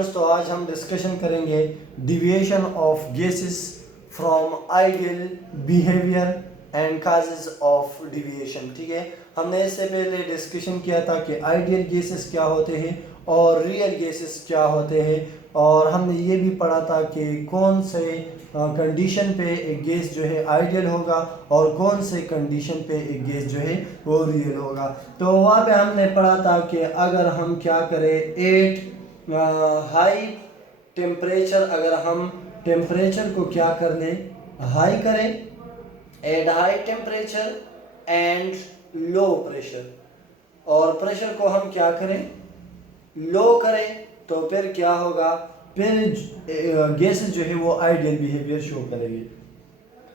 Students, तो आज हम डिस्कशन करेंगे deviation of gases from ideal behaviour and causes of deviation. ठीक है, हमने इससे पहले डिस्कशन किया था कि आइडियल गैसेस क्या होते हैं और रियल गैसेस क्या होते हैं, और हमने ये भी पढ़ा था कि कौन से कंडीशन पे एक गैस जो है आइडियल होगा और कौन से कंडीशन पे एक गैस जो है वो रियल होगा। तो वहाँ पे हमने पढ़ा था कि अगर हम क्या करें, एट हाई टेम्परेचर, अगर हम टेम्परेचर को क्या कर ले, हाई करें, at high temperature and low pressure, और प्रेशर को हम क्या करें, लो करें, तो फिर क्या होगा, फिर गैसेस जो है वो आइडियल बिहेवियर शो करेंगे।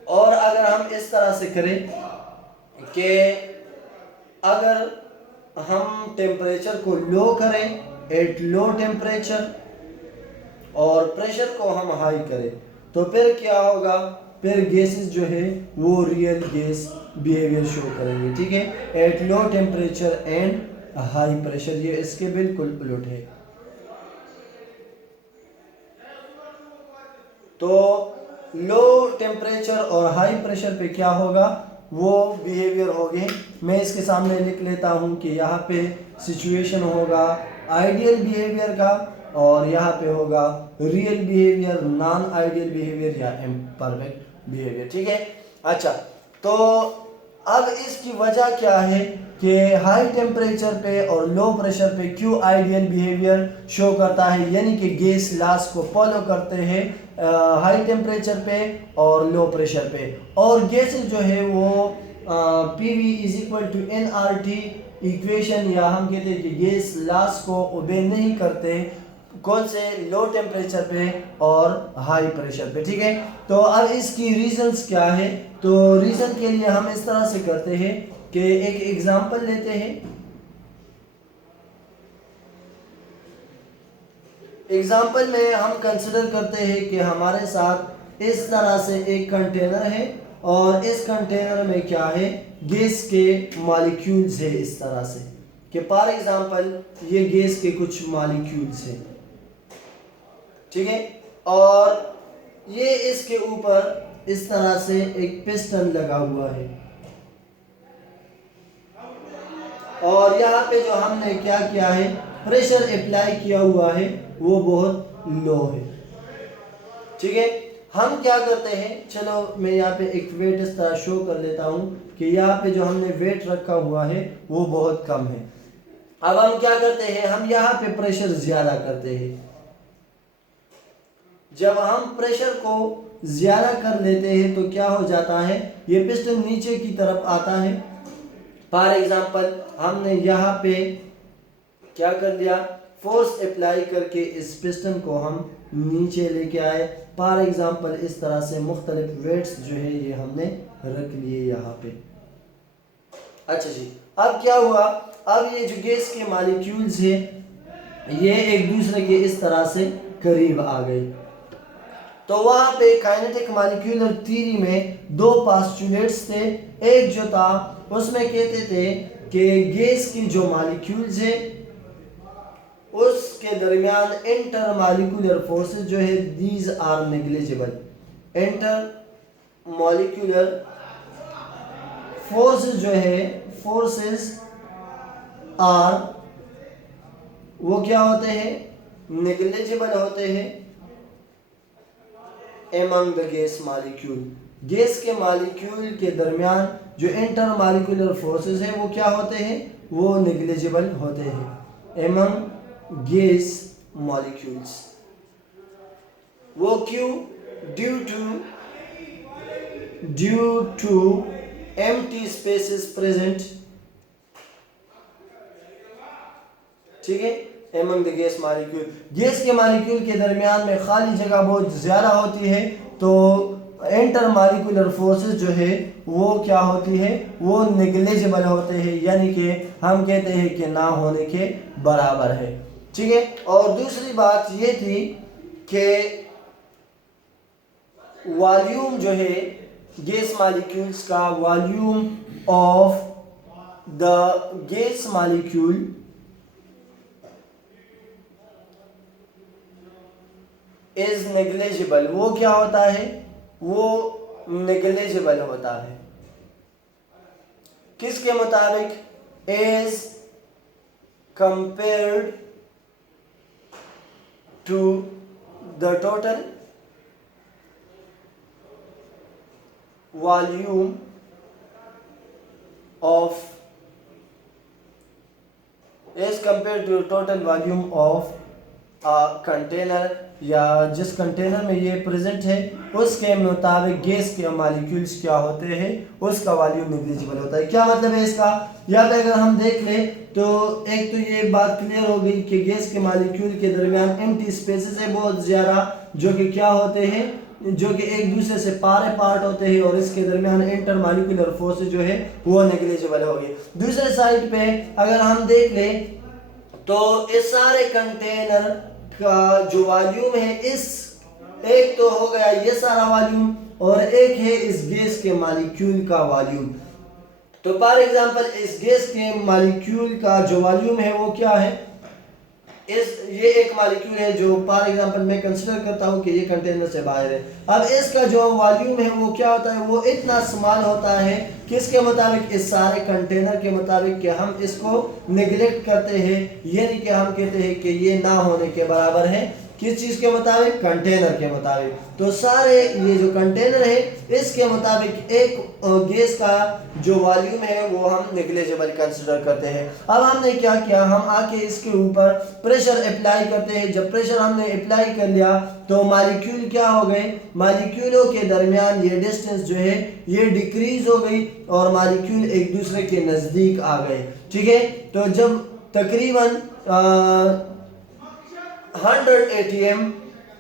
और अगर हम इस तरह से करें कि अगर हम टेम्परेचर को लो करें एट लो टेम्परेचर और प्रेशर को हम हाई करें, तो फिर क्या होगा, फिर गैसेस जो है वो रियल गैस बिहेवियर शो करेंगे। ठीक है, at low temperature and high pressure, ये इसके बिल्कुल उलट है। तो लो टेम्परेचर और हाई प्रेशर पे क्या होगा, वो बिहेवियर होंगे। मैं इसके सामने लिख लेता हूँ कि यहाँ पे सिचुएशन होगा आइडियल बिहेवियर का और यहाँ पे होगा real behaviour, non ideal behaviour या इम्परफेक्ट बिहेवियर। ठीक है, अच्छा, तो अब इसकी वजह क्या है कि हाई टेम्परेचर पे और लो प्रेशर पे क्यों आइडियल बिहेवियर शो करता है, यानी कि गैस लॉस को फॉलो करते हैं हाई टेम्परेचर पे और लो प्रेशर पे, और गैसेस जो है वो PV is equal to nRT equation, या हम कहते हैं कि गैस लॉस को ओबे नहीं करते, कौन से, लो टेम्परेचर पे और हाई प्रेशर पे। ठीक है, तो अब इसकी रीजंस क्या है, तो रीजन के लिए हम इस तरह से करते हैं कि एक एग्जांपल लेते हैं। एग्जांपल में हम कंसिडर करते हैं कि हमारे साथ इस तरह से एक कंटेनर है और इस कंटेनर में क्या है, गैस के मॉलिक्यूल्स है, इस तरह से कि फॉर एग्जांपल ये गैस के कुछ मॉलिक्यूल्स हैं। ठीक है, और ये इसके ऊपर इस तरह से एक पिस्टन लगा हुआ है, और यहाँ पे जो हमने क्या किया है, प्रेशर अप्लाई किया हुआ है, वो बहुत लो है। ठीक है, हम क्या करते हैं, चलो मैं यहाँ पे एक वेट इस तरह शो कर लेता हूँ कि यहाँ पे जो हमने वेट रखा हुआ है वो बहुत कम है। अब हम क्या करते हैं, हम यहाँ पे प्रेशर ज्यादा करते हैं। जब हम प्रेशर को ज्यादा कर लेते हैं तो क्या हो जाता है, ये पिस्टन नीचे की तरफ आता है। फॉर एग्जांपल हमने यहाँ पे क्या कर दिया, फोर्स अप्लाई करके इस पिस्टन को हम नीचे लेके आए। फॉर एग्जांपल इस तरह से मुख्तलिफ वेट्स जो है ये हमने रख लिए यहाँ पे। अच्छा जी, अब क्या हुआ, अब ये जो गैस के मॉलिक्यूल्स है ये एक दूसरे के इस तरह से करीब आ गए। तो वहां पे काइनेटिक मॉलिक्यूलर थ्योरी में दो पोस्टुलेट्स थे। एक जो था उसमें कहते थे कि गैस की जो मॉलिक्यूल्स है उसके दरमियान इंटर मॉलिक्यूलर फोर्सेस जो है these are negligible. Intermolecular forces जो है, फोर्सेस आर, वो क्या होते हैं, नेग्लिजिबल होते हैं among the gas molecule. Gas के मॉलिक्यूल के दरमियान जो इंटर मॉलिक्यूलर फोर्सेस है वो क्या होते हैं, वो नेग्लिजिबल होते हैं एमंग गैस मॉलिक्यूल्स। वो क्यों, due to empty spaces present. ठीक है, among the gas molecule, gas के मॉलिक्यूल के दरमियान में खाली जगह बहुत ज्यादा होती है, तो इंटर मॉलिक्यूलर फोर्सेस जो है वो क्या होती है, वो नेग्लिजिबल होते हैं, यानी कि हम कहते हैं कि ना होने के बराबर है। ठीक है, और दूसरी बात ये थी कि वॉल्यूम जो है गैस मॉलिक्यूल्स का, volume of the gas molecule is negligible, वो क्या होता है, वो नेग्लिजिबल होता है। किसके मुताबिक, as compared to the total volume of, as compare to total volume of container, या जिस कंटेनर में ये प्रेजेंट है उसके मुताबिक गैस के मॉलिक्यूल्स क्या होते हैं, उसका वॉल्यूम नेग्लिजिबल होता है। क्या मतलब है इसका, यहाँ पे अगर हम देख लें तो एक तो ये बात क्लियर हो गई कि गैस के मॉलिक्यूल के दरमियान एम्प्टी स्पेसेस है बहुत ज़्यादा, जो कि क्या होते हैं, जो कि एक दूसरे से पारे पार्ट होते हैं, और इसके दरमियान इंटर मॉलिक्यूलर फोर्स जो है वो नेग्लिजिबल हो गई। दूसरे साइड पे अगर हम देख लें तो इस सारे कंटेनर का जो वॉल्यूम है, इस एक तो हो गया ये सारा वॉल्यूम, और एक है इस गैस के मॉलिक्यूल का वॉल्यूम। तो फॉर एग्जांपल इस गैस के मॉलिक्यूल का जो वॉल्यूम है वो क्या है, ये एक मॉलिक्यूल है जो फॉर एग्जांपल मैं कंसीडर करता हूँ कि ये कंटेनर से बाहर है। अब इसका जो वॉल्यूम है वो क्या होता है, वो इतना स्मॉल होता है किसके मुताबिक, इस सारे कंटेनर के मुताबिक, कि हम इसको निगलेक्ट करते हैं, ये नहीं कि हम कहते हैं कि ये ना होने के बराबर है। किस चीज के मुताबिक, कंटेनर के मुताबिक। तो सारे ये जो कंटेनर है इसके मुताबिक एक गैस का जो वॉल्यूम है वो हम नेग्लिजिबल कंसीडर करते हैं। अब हमने क्या किया, हम आके इसके ऊपर प्रेशर अप्लाई करते हैं। जब प्रेशर हमने अप्लाई कर लिया तो मॉलिक्यूल क्या हो गए, मॉलिक्यूलों के दरमियान ये डिस्टेंस जो है ये डिक्रीज हो गई और मॉलिक्यूल एक दूसरे के नजदीक आ गए। ठीक है, तो जब तकरीबन 100 atm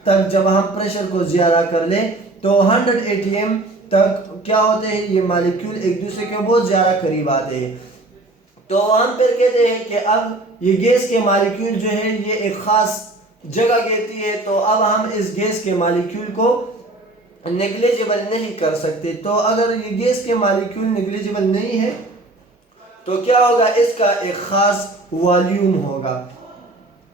तक जब हम प्रेशर को ज्यादा कर ले तो 100 atm तक क्या होते हैं, ये मॉलिक्यूल एक दूसरे के बहुत ज्यादा करीब आते हैं। तो हम फिर कहते हैं कि अब ये गैस के मॉलिक्यूल जो है ये एक खास जगह घेरती है, तो अब हम इस गैस के मॉलिक्यूल को नेग्लिजिबल नहीं कर सकते। तो अगर ये गैस के मॉलिक्यूल नेग्लिजिबल नहीं है तो क्या होगा, इसका एक खास वॉल्यूम होगा।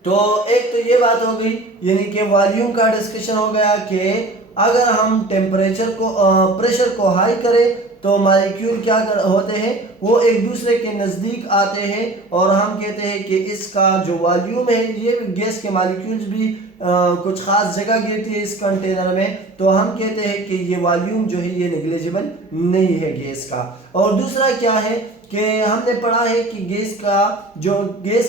तो एक तो ये बात हो गई, यानी कि वॉल्यूम का डिस्कशन हो गया कि अगर हम टेम्परेचर को प्रेशर को हाई करें तो मॉलिक्यूल क्या होते हैं, वो एक दूसरे के नज़दीक आते हैं, और हम कहते हैं कि इसका जो वॉल्यूम है, ये गैस के मॉलिक्यूल्स भी कुछ खास जगह घेरती है इस कंटेनर में, तो हम कहते हैं कि ये वॉल्यूम जो है ये नेग्लिजिबल नहीं है गैस का। और दूसरा क्या है कि हमने पढ़ा है कि गैस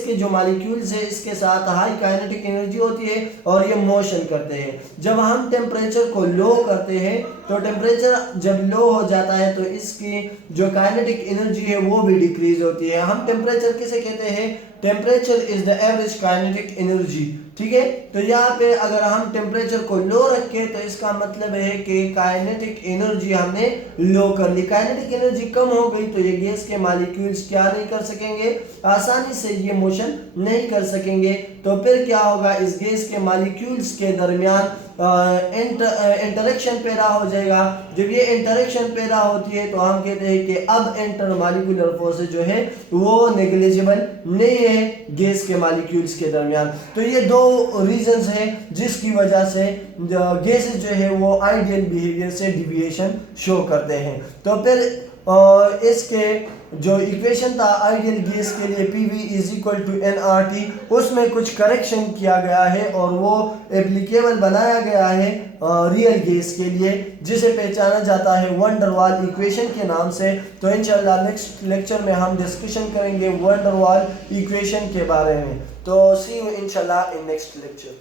के जो मॉलिक्यूल्स है इसके साथ हाई काइनेटिक एनर्जी होती है और ये मोशन करते हैं। जब हम टेम्परेचर को लो करते हैं तो टेम्परेचर जब लो हो जाता है तो इसकी जो काइनेटिक एनर्जी है वो भी डिक्रीज होती है। हम टेम्परेचर किसे कहते हैं, temperature is the average kinetic energy. ठीक है, तो यहाँ पे अगर हम टेम्परेचर को लो रखें तो इसका मतलब है कि काइनेटिक एनर्जी हमने लो कर ली, काइनेटिक एनर्जी कम हो गई तो ये गैस के मॉलिक्यूल्स क्या नहीं कर सकेंगे, आसानी से ये मोशन नहीं कर सकेंगे। तो फिर क्या होगा, इस गैस के मॉलिक्यूल्स के दरमियान इंटरेक्शन पैदा हो जाएगा। जब ये इंटरेक्शन पैदा होती है तो हम कहते हैं कि अब इंटर मॉलिक्यूलर फोर्सेस जो है वो नेग्लिजिबल नहीं है गैस के मॉलिक्यूल्स के दरमियान। तो ये दो रीजंस हैं जिसकी वजह से गैसेस जो है वो आइडियल बिहेवियर से डिविएशन शो करते हैं। तो फिर इसके जो इक्वेशन था आइडियल गैस के लिए PV is equal to nRT, उसमें कुछ करेक्शन किया गया है और वो एप्लीकेबल बनाया गया है रियल गैस के लिए, जिसे पहचाना जाता है वैन डर वाल इक्वेशन के नाम से। तो इंशाल्लाह नेक्स्ट लेक्चर में हम डिस्कशन करेंगे वैन डर वाल इक्वेशन के बारे में। तो सी यू इंशाल्लाह इन नेक्स्ट लेक्चर।